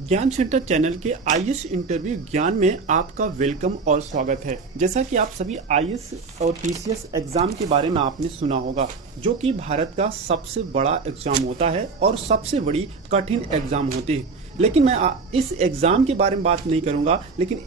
ज्ञान centre channel के IAS interview ज्ञान में आपका वेलकम और स्वागत है। जैसा कि आप सभी आईएएस और पीसीएस एग्जाम के बारे में आपने सुना होगा, जो कि भारत का सबसे बड़ा एग्जाम होता है और सबसे बड़ी कठिन एग्जाम होती है। लेकिन मैं इस एग्जाम के बारे में बात नहीं करूंगा, लेकिन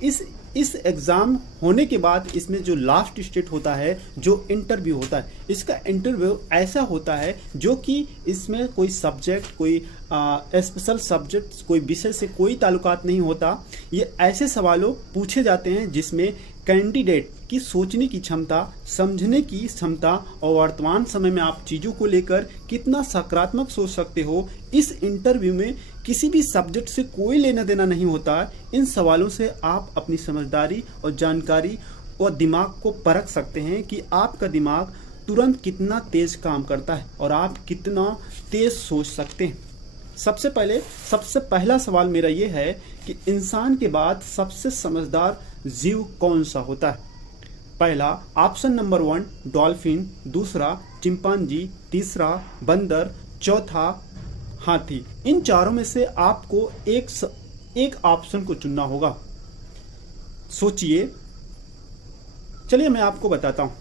इस एग्जाम होने के बाद इसमें जो लास्ट स्टेट होता है, जो इंटरव्यू होता है, इसका इंटरव्यू ऐसा होता है जो कि इसमें कोई सब्जेक्ट, कोई स्पेशल सब्जेक्ट, कोई विषय से कोई ताल्लुकात नहीं होता। ये ऐसे सवालों पूछे जाते हैं जिसमें कैंडिडेट की सोचने की क्षमता, समझने की क्षमता और वर्तमान समय में आप चीज़ों को लेकर कितना सकारात्मक सोच सकते हो, इस इंटरव्यू में किसी भी सब्जेक्ट से कोई लेना देना नहीं होता। इन सवालों से आप अपनी समझदारी और जानकारी और दिमाग को परख सकते हैं कि आपका दिमाग तुरंत कितना तेज काम करता है और आप कितना तेज सोच सकते हैं। सबसे पहला सवाल मेरा ये है कि इंसान के बाद सबसे समझदार जीव कौन सा होता है। पहला ऑप्शन नंबर 1 डॉल्फिन, दूसरा चिंपांजी, तीसरा बंदर, चौथा हाथी। इन चारों में से आपको एक ऑप्शन को चुनना होगा। सोचिए। चलिए मैं आपको बताता हूं।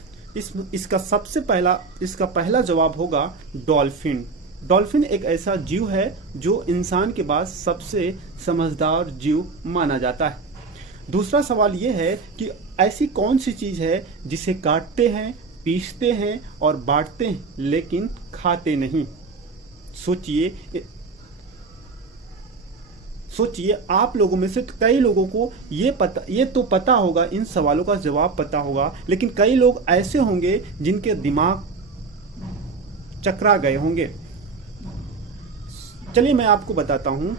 इसका पहला जवाब होगा डॉल्फिन। डॉल्फिन एक ऐसा जीव है जो इंसान के बाद सबसे समझदार जीव माना जाता है। दूसरा सवाल यह है कि ऐसी कौन सी चीज है जिसे काटते हैं, पीसते हैं और बांटते हैं, लेकिन खाते नहीं। सोचिए आप लोगों में से कई लोगों को ये तो पता होगा, इन सवालों का जवाब पता होगा, लेकिन कई लोग ऐसे होंगे जिनके दिमाग चकरा गए होंगे। चलिए मैं आपको बताता हूं।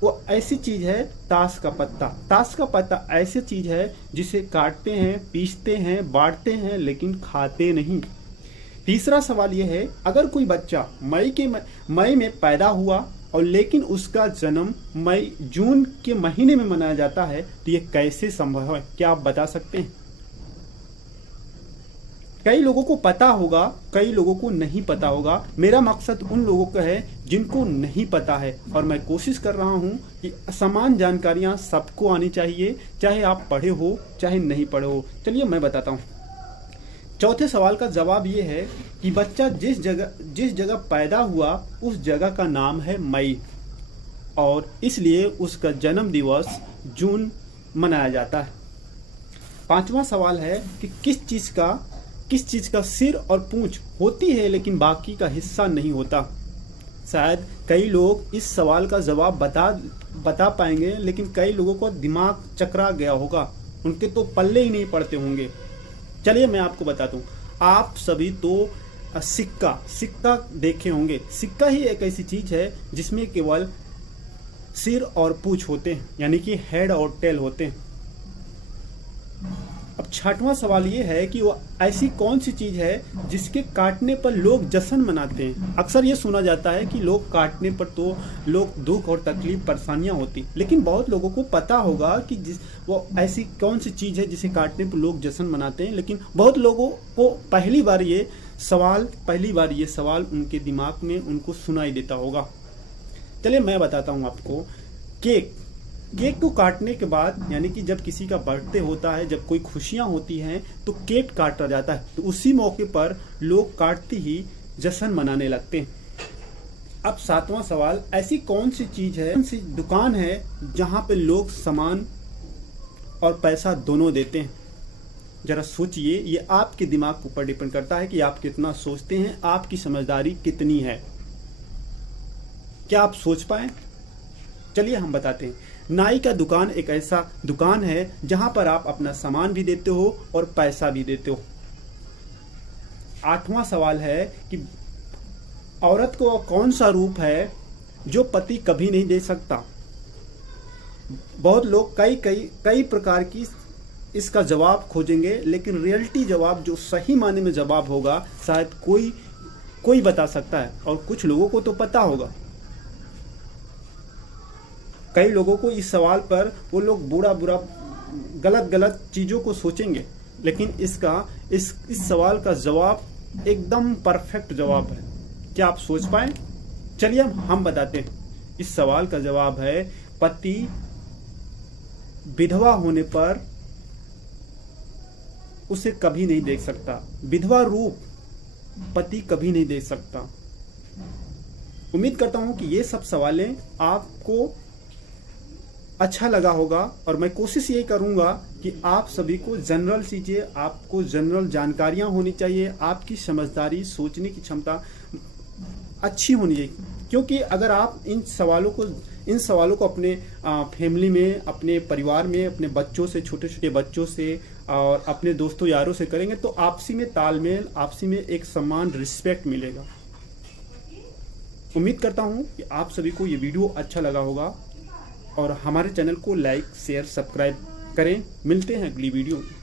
वो ऐसी चीज है ताश का पत्ता। ताश का पत्ता ऐसी चीज है जिसे काटते हैं, पीसते हैं, बांटते हैं, लेकिन खाते नहीं। तीसरा सवाल यह है, अगर कोई बच्चा मई में पैदा हुआ और लेकिन उसका जन्म जून के महीने में मनाया जाता है, तो यह कैसे संभव है? क्या आप बता सकते हैं? कई लोगों को पता होगा, कई लोगों को नहीं पता होगा। मेरा मकसद उन लोगों का है जिनको नहीं पता है, और मैं कोशिश कर रहा हूं कि समान जानकारियां सबको आनी चाहिए, चाहे आप पढ़े हो चाहे नहीं पढ़े हो। चलिए मैं बताता हूं। चौथे सवाल का जवाब ये है कि बच्चा जिस जगह पैदा हुआ उस जगह का नाम है मई, और इसलिए उसका जन्म दिवस जून मनाया जाता है। पांचवा सवाल है कि किस चीज का सिर और पूंछ होती है लेकिन बाकी का हिस्सा नहीं होता। शायद कई लोग इस सवाल का जवाब बता पाएंगे, लेकिन कई लोगों को दिमाग चकरा गया होगा, उनके तो पल्ले ही नहीं पड़ते होंगे। चलिए मैं आपको बताता हूँ। आप सभी तो सिक्का देखे होंगे। सिक्का ही एक ऐसी चीज है जिसमें केवल सिर और पूंछ होते हैं, यानी कि हेड और टेल होते हैं। अब छठवां सवाल ये है कि वो ऐसी कौन सी चीज है जिसके काटने पर लोग जश्न मनाते हैं। अक्सर ये सुना जाता है कि लोग काटने पर तो लोग दुख और तकलीफ, परेशानियां होती, लेकिन बहुत लोगों को पता होगा कि वो ऐसी कौन सी चीज है जिसे काटने पर लोग जश्न मनाते हैं, लेकिन बहुत लोगों को पहली बार ये सवाल उनके दिमाग में उनको सुनाई देता होगा। चलिए मैं बताता हूँ आपको। केक को काटने के बाद, यानी कि जब किसी का बर्थडे होता है, जब कोई खुशियां होती हैं, तो केक काटा जाता है, तो उसी मौके पर लोग काटते ही जश्न मनाने लगते हैं। अब सातवां सवाल, ऐसी कौन सी चीज है, कौन सी दुकान है जहां पे लोग सामान और पैसा दोनों देते हैं? जरा सोचिए। ये आपके दिमाग के ऊपर डिपेंड करता है कि आप कितना सोचते हैं, आपकी समझदारी कितनी है। क्या आप सोच पाए? चलिए हम बताते हैं। नाई का दुकान एक ऐसा दुकान है जहां पर आप अपना सामान भी देते हो और पैसा भी देते हो। आठवां सवाल है कि औरत को कौन सा रूप है जो पति कभी नहीं दे सकता। बहुत लोग कई प्रकार की इसका जवाब खोजेंगे, लेकिन रियलिटी जवाब, जो सही माने में जवाब होगा, शायद कोई बता सकता है, और कुछ लोगों को तो पता होगा। कई लोगों को इस सवाल पर वो लोग बुरा गलत चीजों को सोचेंगे, लेकिन इस सवाल का जवाब एकदम परफेक्ट जवाब है। क्या आप सोच पाए? चलिए हम बताते हैं। इस सवाल का जवाब है पति विधवा होने पर उसे कभी नहीं देख सकता, विधवा रूप पति कभी नहीं दे सकता। उम्मीद करता हूं कि ये सब सवालें आपको अच्छा लगा होगा और मैं कोशिश यही करूंगा कि आप सभी को जनरल चीज़ें, आपको जनरल जानकारियां होनी चाहिए, आपकी समझदारी, सोचने की क्षमता अच्छी होनी चाहिए। क्योंकि अगर आप इन सवालों को अपने फैमिली में, अपने परिवार में, अपने बच्चों से, छोटे छोटे बच्चों से और अपने दोस्तों यारों से करेंगे तो आपसी में तालमेल, आपसी में एक समान रिस्पेक्ट मिलेगा। उम्मीद करता हूं कि आप सभी को ये वीडियो अच्छा लगा होगा और हमारे चैनल को लाइक, शेयर, सब्सक्राइब करें। मिलते हैं अगली वीडियो में।